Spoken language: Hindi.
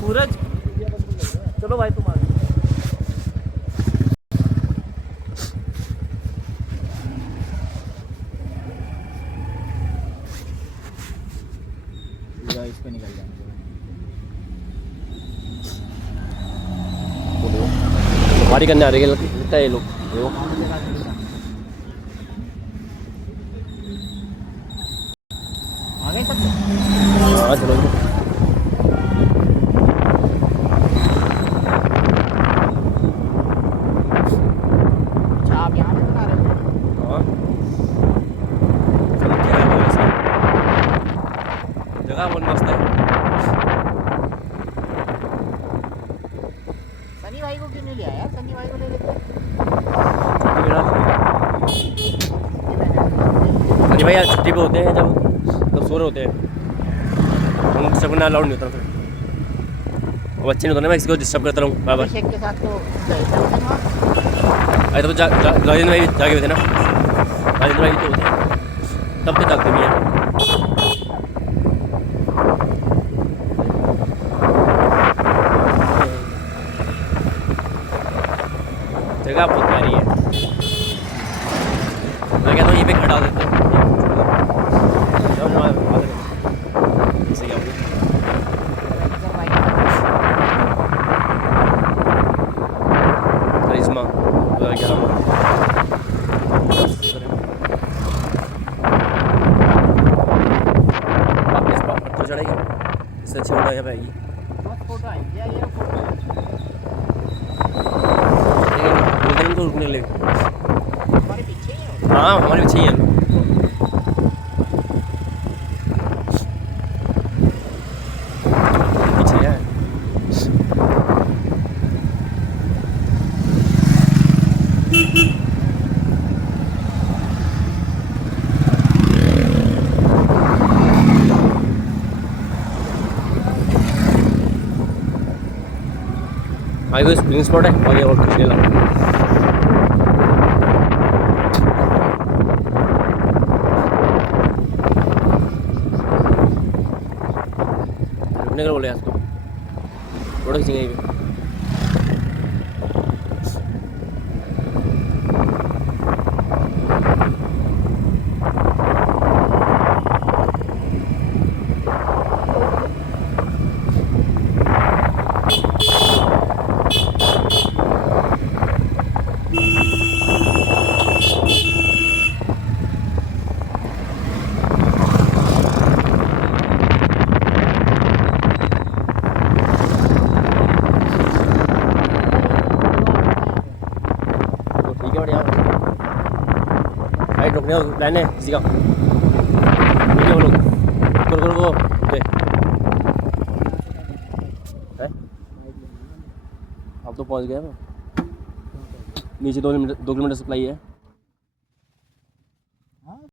सूरज चलो भाई तुम आगे। इस पे निकल जाएंगे। सवारी करने आ रहे हैं लगता है ये लोग। आ गए सब। हाँ चलो अच्छा आप यहाँ पे बना रहे हो? हाँ चलो क्या है वो ऐसा जगह बहुत मस्त है। सनी भाई को क्यों नहीं लिया यार? सनी भाई को ले लेते। अरे भाई यार छुट्टी पे होते हैं जब तब सो रहे होते हैं हम डिस्टर्ब करना अलाउड नहीं होता फिर। वो बच्चे नहीं होता ना मैं किसी को डिस्टर्ब करता रहूँ बार बार। अभिषेक के साथ तो गए थे उस दिन वहाँ। अरे तो राजेंद्र भाई जागे हुए थे ना। राजेंद्र भाई तो होते हैं तब तो जागते भी हैं। जगह बहुत प्यारी है। मैं कहता हूँ ये पे खड़ा देते हैं। सही है करिश्मा 2011 में। आप इस पर पत्थर चढ़ेगा इससे अच्छी फोटो यहाँ पे आएगी। बहुत फोटो आएंगे यार, ये फोटो बोलते हैं तो रुकने लगे। हमारे पीछे ही है। हाँ हमारे पीछे ही है। पीछे है आगे स्प्रिंग स्पॉट है आगे और कुछ नहीं लगा। रुकने का बोले आज तो फोटो खींचेंगे यहीं पे। ठीक है बढ़िया साइड रुकने का प्लान है किसी का। ठीक है वो लोग करो वो है अब तो पहुंच गए नीचे 2 किलोमीटर सप्लाई है।